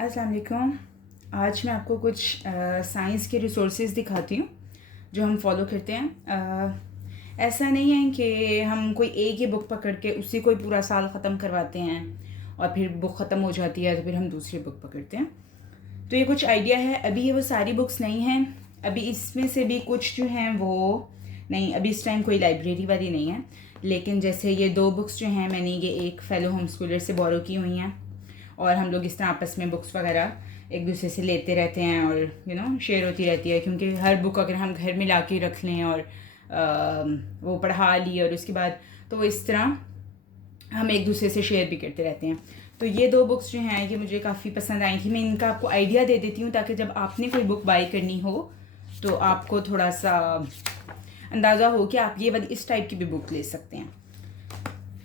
अस्सलाम वालेकुम। आज मैं आपको कुछ साइंस के रिसोर्सेज दिखाती हूँ जो हम फॉलो करते हैं। ऐसा नहीं है कि हम कोई एक ही बुक पकड़ के उसी को ही पूरा साल ख़त्म करवाते हैं और फिर बुक ख़त्म हो जाती है तो फिर हम दूसरी बुक पकड़ते हैं। तो ये कुछ आइडिया है। अभी ये वो सारी बुक्स नहीं हैं, अभी इसमें से भी कुछ जो हैं वो नहीं, अभी इस टाइम कोई लाइब्रेरी वाली नहीं है। लेकिन जैसे ये 2 बुक्स जो हैं मैंने ये एक फ़ेलो होम स्कूलर से बोरो की हुई हैं और हम लोग इस तरह आपस में बुक्स वगैरह एक दूसरे से लेते रहते हैं और शेयर होती रहती है, क्योंकि हर बुक अगर हम घर में ला के रख लें और वो पढ़ा ली और उसके बाद तो इस तरह हम एक दूसरे से शेयर भी करते रहते हैं। तो ये 2 बुक्स जो हैं ये मुझे काफ़ी पसंद आई थी। मैं इनका आपको आइडिया दे देती हूँ ताकि जब आपने कोई बुक बाई करनी हो तो आपको थोड़ा सा अंदाज़ा हो कि आप ये वाली इस टाइप की भी बुक ले सकते हैं।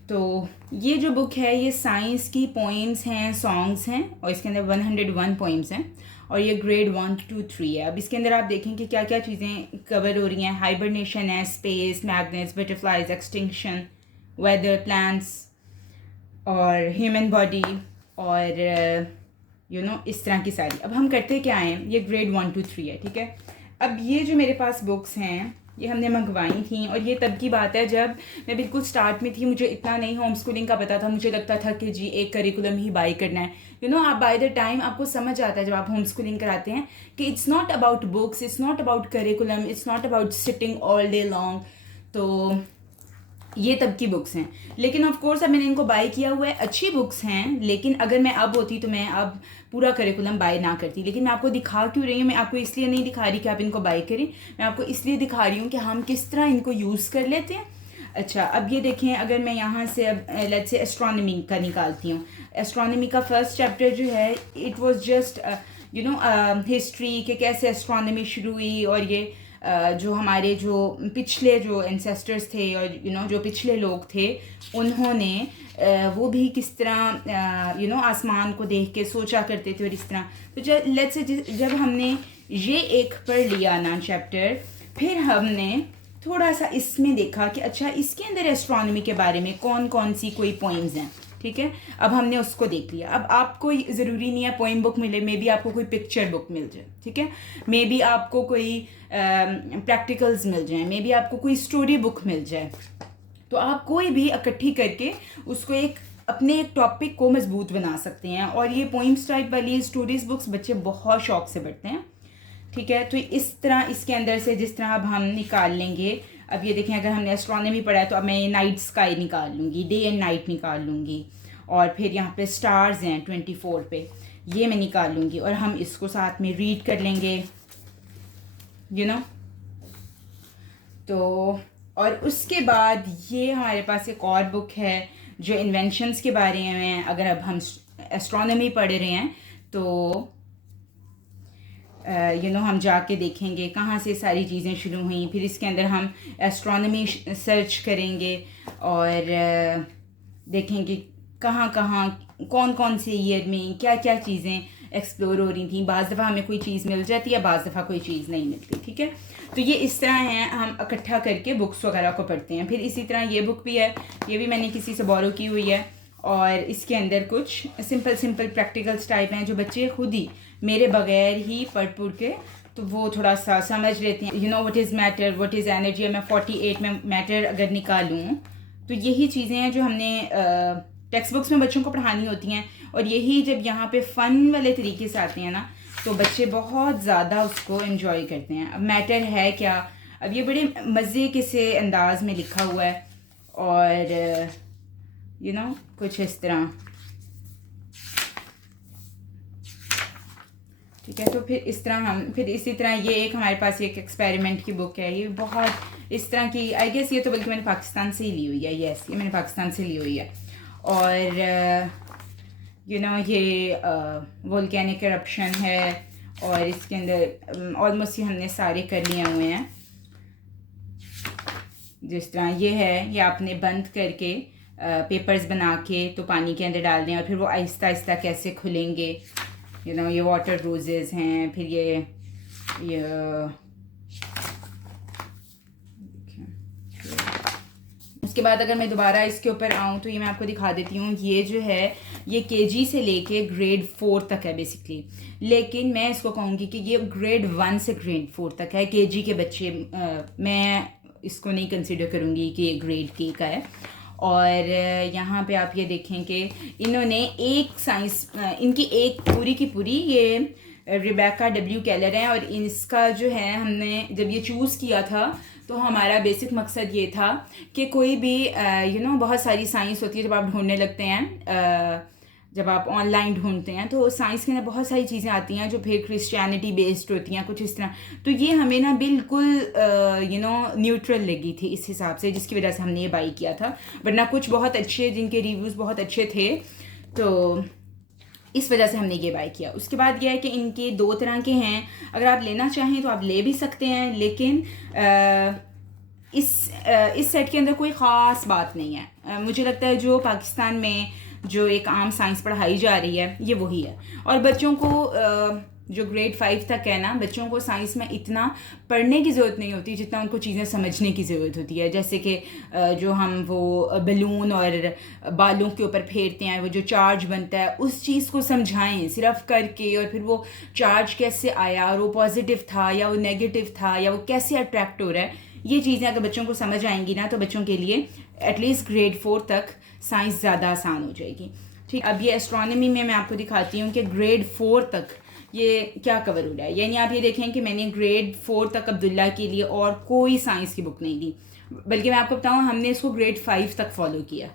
तो ये जो बुक है ये साइंस की पोइम्स हैं, सॉन्ग्स हैं और इसके अंदर 101 पोइम्स हैं और ये ग्रेड 1 2 3 है। अब इसके अंदर आप देखें कि क्या क्या चीज़ें कवर हो रही हैं। हाइबरनेशन है, space, magnets, butterflies, extinction, weather, plants और ह्यूमन बॉडी और इस तरह की सारी। अब हम करते क्या हैं, ये ग्रेड 1 2 3 है, ठीक है। अब ये जो मेरे पास बुक्स हैं ये हमने मंगवाई थी और ये तब की बात है जब मैं बिल्कुल स्टार्ट में थी। मुझे इतना नहीं होम स्कूलिंग का पता था, मुझे लगता था कि जी एक करिकुलम ही बाई करना है। आप बाय द टाइम आपको समझ आता है जब आप होम स्कूलिंग कराते हैं कि it's not about books, it's not about curriculum, it's not about sitting all day long. तो ये तब की बुक्स हैं, लेकिन ऑफ कोर्स अब मैंने इनको बाय किया हुआ है। अच्छी बुक्स हैं, लेकिन अगर मैं अब होती तो मैं अब पूरा करिकुलम बाय ना करती। लेकिन मैं आपको दिखा क्यों रही हूँ, मैं आपको इसलिए नहीं दिखा रही कि आप इनको बाय करें, मैं आपको इसलिए दिखा रही हूँ कि हम किस तरह इनको यूज़ कर लेते हैं। अच्छा, अब ये देखें, अगर मैं यहाँ से अब लेट्स से एस्ट्रोनॉमी का निकालती हूँ। एस्ट्रोनॉमी का फर्स्ट चैप्टर जो है इट वाज जस्ट हिस्ट्री के कैसे एस्ट्रोनॉमी शुरू हुई और ये जो हमारे जो पिछले जो एंसेस्टर्स थे और जो पिछले लोग थे उन्होंने वो भी किस तरह आसमान को देख के सोचा करते थे और इस तरह। तो जब हमने ये एक पढ़ लिया ना चैप्टर, फिर हमने थोड़ा सा इसमें देखा कि अच्छा इसके अंदर एस्ट्रोनॉमी के बारे में कौन कौन सी कोई पोइम्स हैं, ठीक है। अब हमने उसको देख लिया। अब आपको ज़रूरी नहीं है पोइम बुक मिले, मे बी आपको कोई पिक्चर बुक मिल जाए, ठीक है। मे बी आपको कोई प्रैक्टिकल्स मिल जाए, मे बी आपको कोई स्टोरी बुक मिल जाए। तो आप कोई भी इकट्ठी करके उसको अपने एक टॉपिक को मजबूत बना सकते हैं। और ये पोइम्स टाइप वाली स्टोरीज बुक्स बच्चे बहुत शौक से पढ़ते हैं, ठीक है। तो इस तरह इसके अंदर से जिस तरह अब हम निकाल लेंगे, अब ये देखें अगर हमने एस्ट्रोनॉमी पढ़ा है तो अब मैं ये नाइट स्काई निकाल लूँगी, डे एंड नाइट निकाल लूँगी और फिर यहाँ पे स्टार्स हैं 24 पे, ये मैं निकाल लूँगी और हम इसको साथ में रीड कर लेंगे तो। और उसके बाद ये हमारे पास एक और बुक है जो इन्वेंशंस के बारे में। अगर अब हम एस्ट्रोनॉमी पढ़ रहे हैं तो हम जाके देखेंगे कहाँ से सारी चीज़ें शुरू हुई, फिर इसके अंदर हम एस्ट्रोनॉमी सर्च करेंगे और देखेंगे कहाँ कहाँ कौन कौन से ईयर में क्या क्या चीज़ें एक्सप्लोर हो रही थी। बाज़ दफ़ा हमें कोई चीज़ मिल जाती है, बाज़ दफ़ा कोई चीज़ नहीं मिलती, ठीक है। तो ये इस तरह हैं, हम इकट्ठा करके बुक्स वगैरह को पढ़ते हैं। फिर इसी तरह ये बुक भी है, ये भी मैंने किसी से बोरो की हुई है और इसके अंदर कुछ सिंपल प्रैक्टिकल्स टाइप हैं जो बच्चे खुद ही मेरे बगैर ही पढ़ के तो वो थोड़ा सा समझ लेते हैं। What is matter, what is energy. मैं 48 में मैटर अगर निकालूँ तो यही चीज़ें हैं जो हमने टेक्स्ट बुक्स में बच्चों को पढ़ानी होती हैं। और यही जब यहाँ पे फ़न वाले तरीके से आते हैं ना तो बच्चे बहुत ज़्यादा उसको एंजॉय करते हैं। अब मैटर है क्या, अब ये बड़े मज़े के से अंदाज में लिखा हुआ है और कुछ इस तरह, ठीक है। तो फिर इसी तरह ये एक हमारे पास एक एक्सपेरिमेंट की बुक है। ये बहुत इस तरह की, आई गेस ये तो बल्कि मैंने पाकिस्तान से ही ली हुई है। यस, ये मैंने पाकिस्तान से ली हुई है। और ये वोल्केनिक करप्शन है और इसके अंदर ऑलमोस्ट हमने सारे कर लिए हुए हैं। जिस तरह ये है, ये आपने बंद करके पेपर्स बना के तो पानी के अंदर डाल दें और फिर वो आहिस्ता आहिस्ता कैसे खुलेंगे। ये वाटर रोजेस हैं। फिर ये उसके बाद अगर मैं दोबारा इसके ऊपर आऊँ तो ये मैं आपको दिखा देती हूँ। ये जो है ये केजी से लेके ग्रेड 4 तक है बेसिकली, लेकिन मैं इसको कहूँगी कि ये ग्रेड 1 से ग्रेड 4 तक है। केजी के बच्चे मैं इसको नहीं कंसिडर करूँगी कि ये ग्रेड के का है। और यहाँ पे आप ये देखें कि इन्होंने एक साइंस, इनकी एक पूरी की पूरी ये रिबेका डब्ल्यू केलर है, और इसका जो है हमने जब ये चूज़ किया था तो हमारा बेसिक मकसद ये था कि कोई भी बहुत सारी साइंस होती है जब आप ढूंढने लगते हैं, जब आप ऑनलाइन ढूंढते हैं तो साइंस के अंदर बहुत सारी चीज़ें आती हैं जो फिर क्रिश्चियनिटी बेस्ड होती हैं कुछ इस तरह। तो ये हमें ना बिल्कुल न्यूट्रल लगी थी इस हिसाब से, जिसकी वजह से हमने ये बाई किया था। वरना कुछ बहुत अच्छे जिनके रिव्यूज़ बहुत अच्छे थे, तो इस वजह से हमने ये बाई किया। उसके बाद यह है कि इनके 2 तरह के हैं, अगर आप लेना चाहें तो आप ले भी सकते हैं, लेकिन इस सेट के अंदर कोई ख़ास बात नहीं है। मुझे लगता है जो पाकिस्तान में जो एक आम साइंस पढ़ाई जा रही है ये वही है। और बच्चों को जो ग्रेड 5 तक है ना, बच्चों को साइंस में इतना पढ़ने की ज़रूरत नहीं होती जितना उनको चीज़ें समझने की ज़रूरत होती है। जैसे कि जो हम वो बलून और बालों के ऊपर फेरते हैं, वो जो चार्ज बनता है उस चीज़ को समझाएं सिर्फ करके, और फिर वो चार्ज कैसे आया और वो पॉजिटिव था या वो नेगेटिव था या वो कैसे अट्रैक्ट हो रहा है, ये चीज़ें अगर बच्चों को समझ आएंगी ना तो बच्चों के लिए एटलीस्ट ग्रेड 4 तक साइंस ज़्यादा आसान हो जाएगी। ठीक, अब ये एस्ट्रोनॉमी में मैं आपको दिखाती हूँ कि ग्रेड 4 तक ये क्या कवर हो रहा है। यानी आप ये देखें कि मैंने ग्रेड 4 तक अब्दुल्ला के लिए और कोई साइंस की बुक नहीं दी, बल्कि मैं आपको बताऊँ हमने इसको ग्रेड 5 तक फॉलो किया,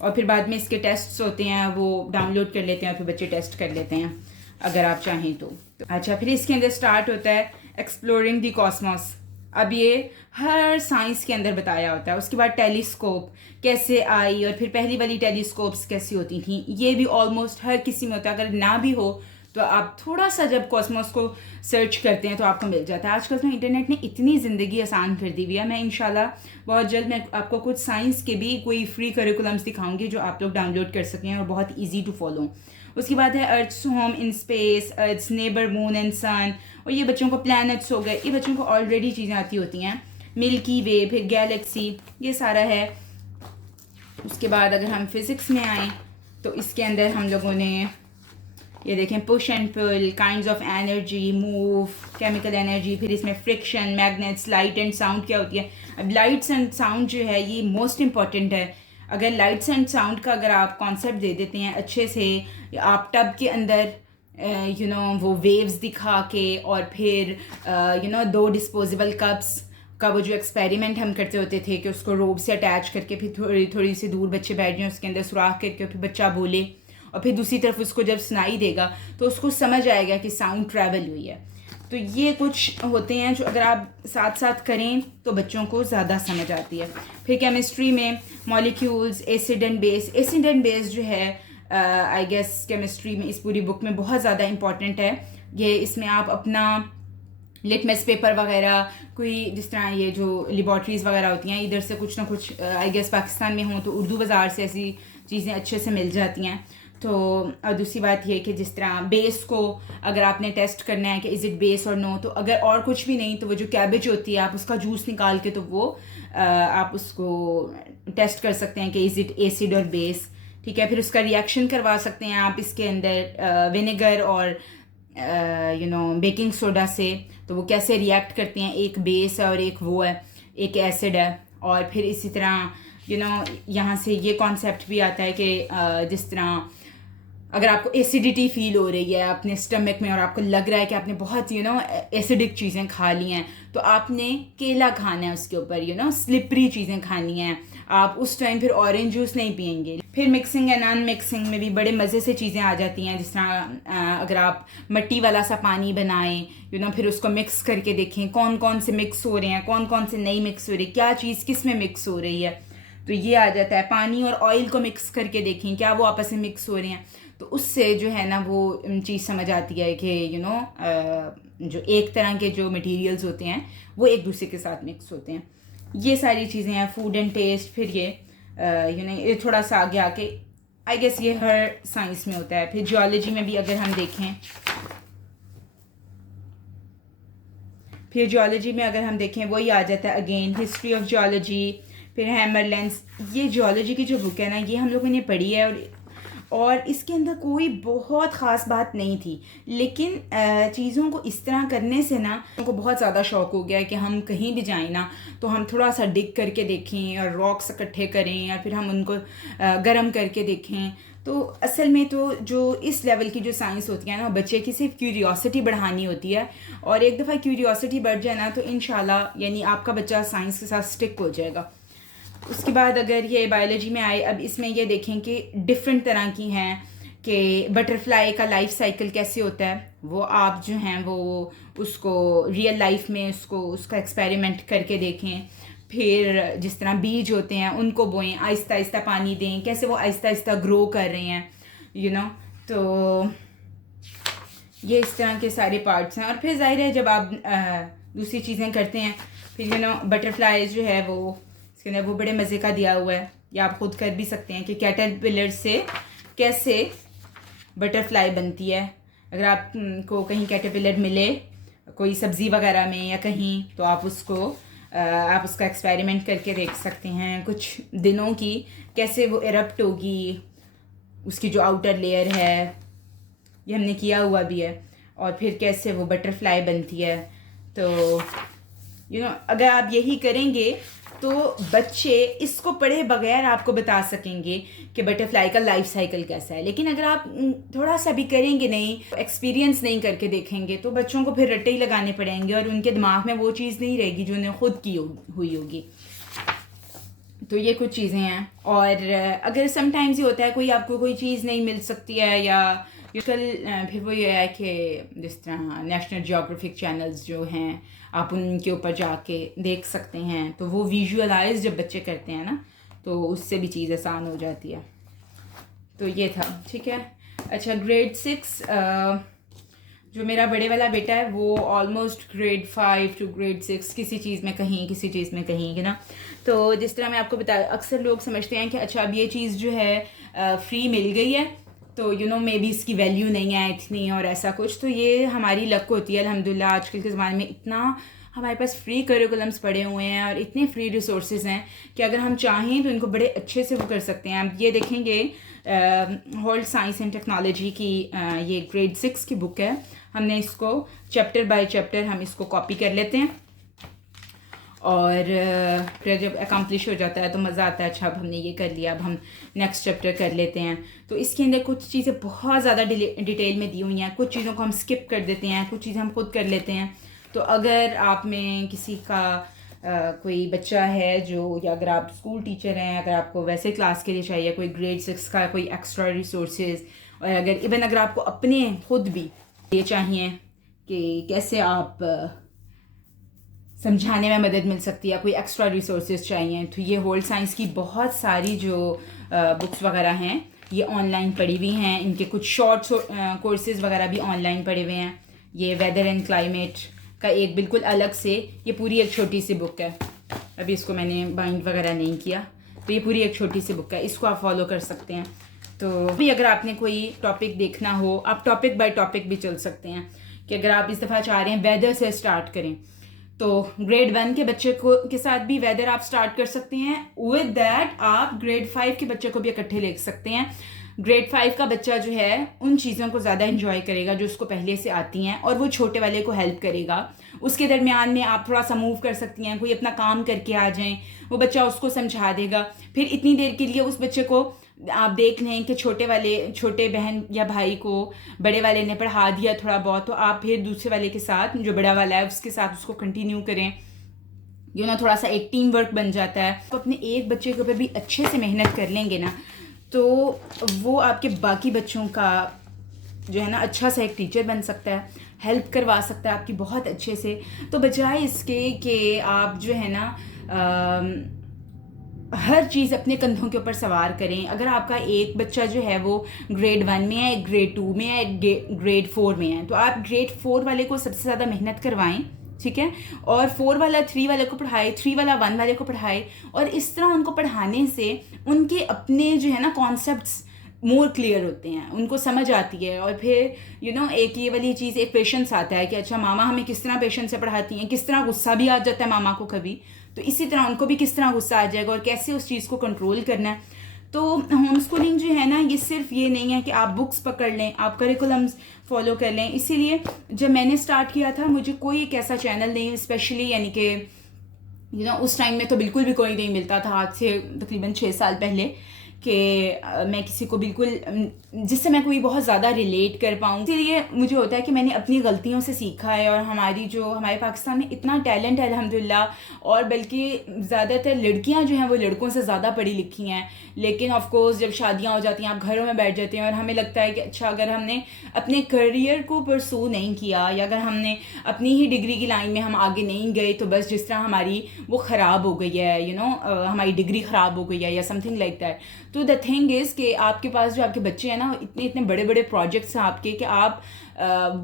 और फिर बाद में इसके टेस्ट्स होते हैं वो डाउनलोड कर लेते हैं, फिर बच्चे टेस्ट कर लेते हैं अगर आप चाहें तो। अच्छा, फिर इसके अंदर स्टार्ट होता है एक्सप्लोरिंग द कॉस्मोस। अब ये हर साइंस के अंदर बताया होता है। उसके बाद टेलीस्कोप कैसे आई और फिर पहली वाली टेलीस्कोप्स कैसी होती थी, ये भी ऑलमोस्ट हर किसी में होता है। अगर ना भी हो तो आप थोड़ा सा जब कॉस्मोस को सर्च करते हैं तो आपको मिल जाता है। आजकल तो इंटरनेट ने इतनी ज़िंदगी आसान कर दी हुई है। मैं इंशाल्लाह बहुत जल्द मैं आपको कुछ साइंस के भी कोई फ्री करिकुलम्स दिखाऊंगी जो आप लोग डाउनलोड कर सकें और बहुत ईजी टू फॉलो। उसके बाद है earth's home in space, earth's neighbour moon and sun, और ये बच्चों को प्लैनेट्स हो गए, ये बच्चों को ऑलरेडी चीज़ें आती होती हैं। मिल्की वे, फिर गैलेक्सी, ये सारा है। उसके बाद अगर हम फिज़िक्स में आएँ तो इसके अंदर हम लोगों ने ये देखें push and pull, kinds of energy, move, chemical energy, फिर इसमें friction, magnets, light and sound क्या होती है। अब लाइट्स एंड साउंड जो है ये मोस्ट इम्पॉर्टेंट है। अगर लाइट्स एंड साउंड का अगर आप कॉन्सेप्ट दे देते हैं अच्छे से, आप टब के अंदर वो वेव्स दिखा के, और फिर 2 डिस्पोजेबल कप्स का वो जो एक्सपेरिमेंट हम करते होते थे कि उसको रोब से अटैच करके फिर थोड़ी थोड़ी सी दूर बच्चे बैठ जाएं, उसके अंदर सुराख करके फिर बच्चा बोले, और फिर दूसरी तरफ उसको जब सुनाई देगा तो उसको समझ आएगा कि साउंड ट्रैवल हुई है। तो ये कुछ होते हैं जो अगर आप साथ साथ करें तो बच्चों को ज़्यादा समझ आती है। फिर केमिस्ट्री में molecules, acid and base. Acid and base जो है आई गेस केमिस्ट्री में इस पूरी बुक में बहुत ज़्यादा इंपॉर्टेंट है। ये इसमें आप अपना लिटमस पेपर वगैरह, कोई जिस तरह ये जो लेबॉर्ट्रीज़ वगैरह होती हैं इधर से कुछ ना कुछ आई गेस पाकिस्तान में हो तो उर्दू बाज़ार से ऐसी चीज़ें अच्छे से मिल जाती हैं। तो और दूसरी बात ये कि जिस तरह बेस को अगर आपने टेस्ट करना है कि इज़ इट बेस और नो, तो अगर और कुछ भी नहीं तो वो जो कैबेज होती है आप उसका जूस निकाल के तो वो आप उसको टेस्ट कर सकते हैं कि इज़ इट एसिड और बेस। ठीक है, फिर उसका रिएक्शन करवा सकते हैं आप इसके अंदर विनेगर और बेकिंग सोडा से, तो वो कैसे रिएक्ट करते हैं, एक बेस है और एक वो है, एक एसिड है। और फिर इसी तरह यहाँ से ये कॉन्सेप्ट भी आता है कि जिस तरह अगर आपको एसिडिटी फील हो रही है अपने स्टमक में और आपको लग रहा है कि आपने बहुत एसिडिक चीज़ें खा ली हैं, तो आपने केला खाना है उसके ऊपर स्लिपरी चीज़ें खानी हैं। आप उस टाइम फिर ऑरेंज जूस नहीं पियेंगे। फिर मिक्सिंग एंड अनमिक्सिंग में भी बड़े मज़े से चीज़ें आ जाती हैं। जिस तरह अगर आप मिट्टी वाला सा पानी बनाएं फिर उसको मिक्स करके देखें कौन कौन से मिक्स हो रहे हैं, कौन कौन से नहीं मिक्स हो रही, क्या चीज़ किस में मिक्स हो रही है, तो ये आ जाता है। पानी और ऑयल को मिक्स करके देखें क्या वो आपस में मिक्स हो रहे हैं, तो उससे जो है ना वो चीज़ समझ आती है कि जो एक तरह के जो मटेरियल्स होते हैं वो एक दूसरे के साथ मिक्स होते हैं। ये सारी चीज़ें हैं। फूड एंड टेस्ट, फिर ये ये थोड़ा सा आगे आके आई गेस ये हर साइंस में होता है। फिर जियोलॉजी में भी अगर हम देखें, वही आ जाता है अगेन, हिस्ट्री ऑफ जियोलॉजी। फिर हैमरलैंड्स, ये जियोलॉजी की जो बुक है ना ये हम लोगों ने पढ़ी है और इसके अंदर कोई बहुत ख़ास बात नहीं थी, लेकिन चीज़ों को इस तरह करने से ना उनको बहुत ज़्यादा शौक़ हो गया है कि हम कहीं भी जाएं ना तो हम थोड़ा सा डिग करके देखें और रॉक्स इकट्ठे करें या फिर हम उनको गर्म करके देखें। तो असल में तो जो इस लेवल की जो साइंस होती है ना, बच्चे की सिर्फ क्यूरियोसिटी बढ़ानी होती है, और एक दफ़ा क्यूरियोसिटी बढ़ जाए ना तो इंशाल्लाह यानी आपका बच्चा साइंस के साथ स्टिक हो जाएगा। उसके बाद अगर ये बायोलॉजी में आए, अब इसमें ये देखें कि डिफरेंट तरह की हैं कि बटरफ्लाई का लाइफ साइकिल कैसे होता है, वो आप जो हैं वो उसको रियल लाइफ में उसका एक्सपेरिमेंट करके देखें। फिर जिस तरह बीज होते हैं उनको बोएं, आहिस्ता आहिस्ता पानी दें, कैसे वो आहिस्ता आहिस्ता ग्रो कर रहे हैं। तो ये इस तरह के सारे पार्ट्स हैं। और फिर जाहिर है जब आप दूसरी चीज़ें करते हैं, फिर बटरफ्लाई जो है वो इसके अंदर वो बड़े मज़े का दिया हुआ है, या आप खुद कर भी सकते हैं कि कैटरपिलर से कैसे बटरफ्लाई बनती है। अगर आपको कहीं कैटरपिलर मिले कोई सब्ज़ी वगैरह में या कहीं, तो आप उसका एक्सपेरिमेंट करके देख सकते हैं कुछ दिनों की, कैसे वो इरप्ट होगी, उसकी जो आउटर लेयर है, ये हमने किया हुआ भी है, और फिर कैसे वो बटरफ्लाई बनती है। तो अगर आप यही करेंगे तो बच्चे इसको पढ़े बगैर आपको बता सकेंगे कि बटरफ्लाई का लाइफ साइकिल कैसा है। लेकिन अगर आप थोड़ा सा भी करेंगे नहीं, एक्सपीरियंस नहीं करके देखेंगे, तो बच्चों को फिर रट्टे ही लगाने पड़ेंगे और उनके दिमाग में वो चीज़ नहीं रहेगी जो उन्हें खुद की हुई होगी। तो ये कुछ चीज़ें हैं। और अगर समटाइम्स ये होता है कोई आपको कोई चीज़ नहीं मिल सकती है, या फिर वो ये है कि जिस तरह नेशनल जियोग्राफिक चैनल्स जो हैं आप उनके ऊपर जाके देख सकते हैं, तो वो विजुअलाइज जब बच्चे करते हैं ना तो उससे भी चीज़ आसान हो जाती है। तो ये था, ठीक है। अच्छा, ग्रेड 6 जो मेरा बड़े वाला बेटा है वो ऑलमोस्ट ग्रेड 5 टू ग्रेड 6 किसी चीज़ में कहीं है ना। तो जिस तरह मैं आपको बताया, अक्सर लोग समझते हैं कि अच्छा अब ये चीज़ जो है फ्री मिल गई है तो मे बी इसकी वैल्यू नहीं है इतनी और ऐसा कुछ। तो ये हमारी लक होती है अल्हम्दुलिल्लाह। आजकल के ज़माने में इतना हमारे पास फ्री करिकुलम्स पड़े हुए हैं और इतने फ्री रिसोर्सेज हैं कि अगर हम चाहें तो इनको बड़े अच्छे से वो कर सकते हैं। आप ये देखेंगे होल्ड साइंस एंड टेक्नोलॉजी की ये ग्रेड 6 की बुक है। हमने इसको चैप्टर बाय चैप्टर हम इसको कॉपी कर लेते हैं, और फिर जब अकम्प्लिश हो जाता है तो मज़ा आता है, अच्छा अब हमने ये कर लिया, अब हम नेक्स्ट चैप्टर कर लेते हैं। तो इसके अंदर कुछ चीज़ें बहुत ज़्यादा डिटेल में दी हुई हैं, कुछ चीज़ों को हम स्किप कर देते हैं, कुछ चीज़ें हम खुद कर लेते हैं। तो अगर आप में किसी का कोई बच्चा है जो, या अगर आप स्कूल टीचर हैं, अगर आपको वैसे क्लास के लिए चाहिए कोई ग्रेड 6 का कोई एक्स्ट्रा रिसोर्सेज, और अगर आपको अपने खुद भी ये चाहिए कि कैसे आप समझाने में मदद मिल सकती है, कोई एक्स्ट्रा रिसोर्सेज चाहिए, तो ये होल्ड साइंस की बहुत सारी जो बुक्स वगैरह हैं ये ऑनलाइन पड़ी हुई हैं। इनके कुछ शॉर्ट कोर्सेज वगैरह भी ऑनलाइन पड़े हुए हैं। ये वेदर एंड क्लाइमेट का एक बिल्कुल अलग से, ये पूरी एक छोटी सी बुक है, अभी इसको मैंने बाइंड वगैरह नहीं किया, तो ये पूरी एक छोटी सी बुक है, इसको आप फॉलो कर सकते हैं। तो भी अगर आपने कोई टॉपिक देखना हो, आप टॉपिक बाय टॉपिक भी चल सकते हैं कि अगर आप इस दफ़ा चाह रहे हैं वेदर से स्टार्ट करें, तो ग्रेड 1 के बच्चे के साथ भी वेदर आप स्टार्ट कर सकते हैं। विद दैट आप ग्रेड 5 के बच्चे को भी इकट्ठे ले सकते हैं। ग्रेड 5 का बच्चा जो है उन चीज़ों को ज़्यादा इंजॉय करेगा जो उसको पहले से आती हैं, और वो छोटे वाले को हेल्प करेगा। उसके दरमियान में आप थोड़ा सा मूव कर सकती हैं, कोई अपना काम करके आ जाएं, वो बच्चा उसको समझा देगा। फिर इतनी देर के लिए उस बच्चे को आप देख लें कि छोटे बहन या भाई को बड़े वाले ने पढ़ा दिया थोड़ा बहुत, तो आप फिर दूसरे वाले के साथ, जो बड़ा वाला है उसके साथ उसको कंटिन्यू करें। थोड़ा सा एक टीम वर्क बन जाता है। तो अपने एक बच्चे के ऊपर भी अच्छे से मेहनत कर लेंगे ना, तो वो आपके बाकी बच्चों का जो है ना अच्छा सा एक टीचर बन सकता है, हेल्प करवा सकता है आपकी बहुत अच्छे से। तो बजाय इसके कि आप जो है ना हर चीज़ अपने कंधों के ऊपर सवार करें। अगर आपका एक बच्चा जो है वो ग्रेड 1 में है, एक ग्रेड 2 में है, एक ग्रेड 4 में है, तो आप ग्रेड 4 वाले को सबसे ज़्यादा मेहनत करवाएं, ठीक है, और 4 वाला 3 वाले को पढ़ाए, 3 वाला 1 वाले को पढ़ाए, और इस तरह उनको पढ़ाने से उनके अपने जो है ना कॉन्सेप्ट्स मोर क्लियर होते हैं, उनको समझ आती है। और फिर एक ये वाली चीज़, एक पेशेंस आता है कि अच्छा मामा हमें किस तरह पेशेंस से पढ़ाती हैं, किस तरह गुस्सा भी आ जाता है मामा को कभी, तो इसी तरह उनको भी किस तरह गुस्सा आ जाएगा और कैसे उस चीज़ को कंट्रोल करना है। तो होम स्कूलिंग जो है ना, ये सिर्फ ये नहीं है कि आप बुक्स पकड़ लें, आप करिकुलम्स फॉलो कर लें। इसीलिए जब मैंने स्टार्ट किया था, मुझे कोई एक ऐसा चैनल नहीं, स्पेशली यानी कि उस टाइम में तो बिल्कुल भी कोई नहीं मिलता था, आज से तकरीबन 6 साल पहले, कि मैं किसी को बिल्कुल जिससे मैं कोई बहुत ज़्यादा रिलेट कर पाऊँ। इसीलिए मुझे होता है कि मैंने अपनी गलतियों से सीखा है, और हमारे पाकिस्तान में इतना टैलेंट है अल्हम्दुलिल्लाह, और बल्कि ज़्यादातर लड़कियां जो हैं वो लड़कों से ज़्यादा पढ़ी लिखी हैं। लेकिन ऑफ कोर्स जब शादियां हो जाती हैं, आप घरों में बैठ जाते हैं, और हमें लगता है कि अच्छा, अगर हमने अपने करियर को परसू नहीं किया, या अगर हमने अपनी ही डिग्री की लाइन में हम आगे नहीं गए, तो बस जिस तरह हमारी वो ख़राब हो गई है, हमारी डिग्री ख़राब हो गई है या समथिंग लाइक दैट। तो द थिंग इज़ कि आपके पास जो आपके बच्चे हैं ना, इतने इतने बड़े बड़े प्रोजेक्ट्स हैं आपके, कि आप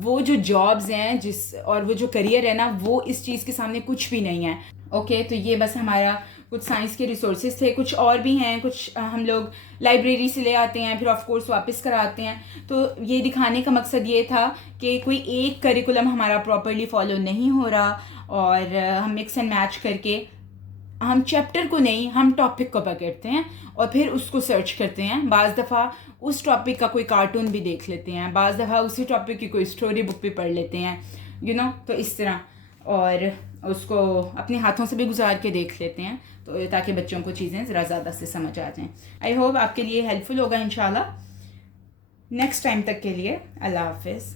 वो जो जॉब्स हैं और वो जो करियर है ना, वो इस चीज़ के सामने कुछ भी नहीं है। ओके, तो ये बस हमारा कुछ साइंस के रिसोर्सेज थे, कुछ और भी हैं, कुछ हम लोग लाइब्रेरी से ले आते हैं, फिर ऑफ कोर्स वापस कराते हैं। तो ये दिखाने का मकसद ये था कि कोई एक करिकुलम हमारा प्रॉपरली फॉलो नहीं हो रहा, और हम मिक्स एंड मैच करके हम चैप्टर को नहीं, हम टॉपिक को पकड़ते हैं और फिर उसको सर्च करते हैं। बाज़ दफ़ा उस टॉपिक का कोई कार्टून भी देख लेते हैं, बाज़ दफ़ा उसी टॉपिक की कोई स्टोरी बुक भी पढ़ लेते हैं, तो इस तरह, और उसको अपने हाथों से भी गुजार के देख लेते हैं, तो ताकि बच्चों को चीज़ें ज़रा ज़्यादा से समझ आ जाएं। आई होप आपके लिए हेल्पफुल होगा इंशाल्लाह। नेक्स्ट टाइम तक के लिए अल्लाह हाफिज़।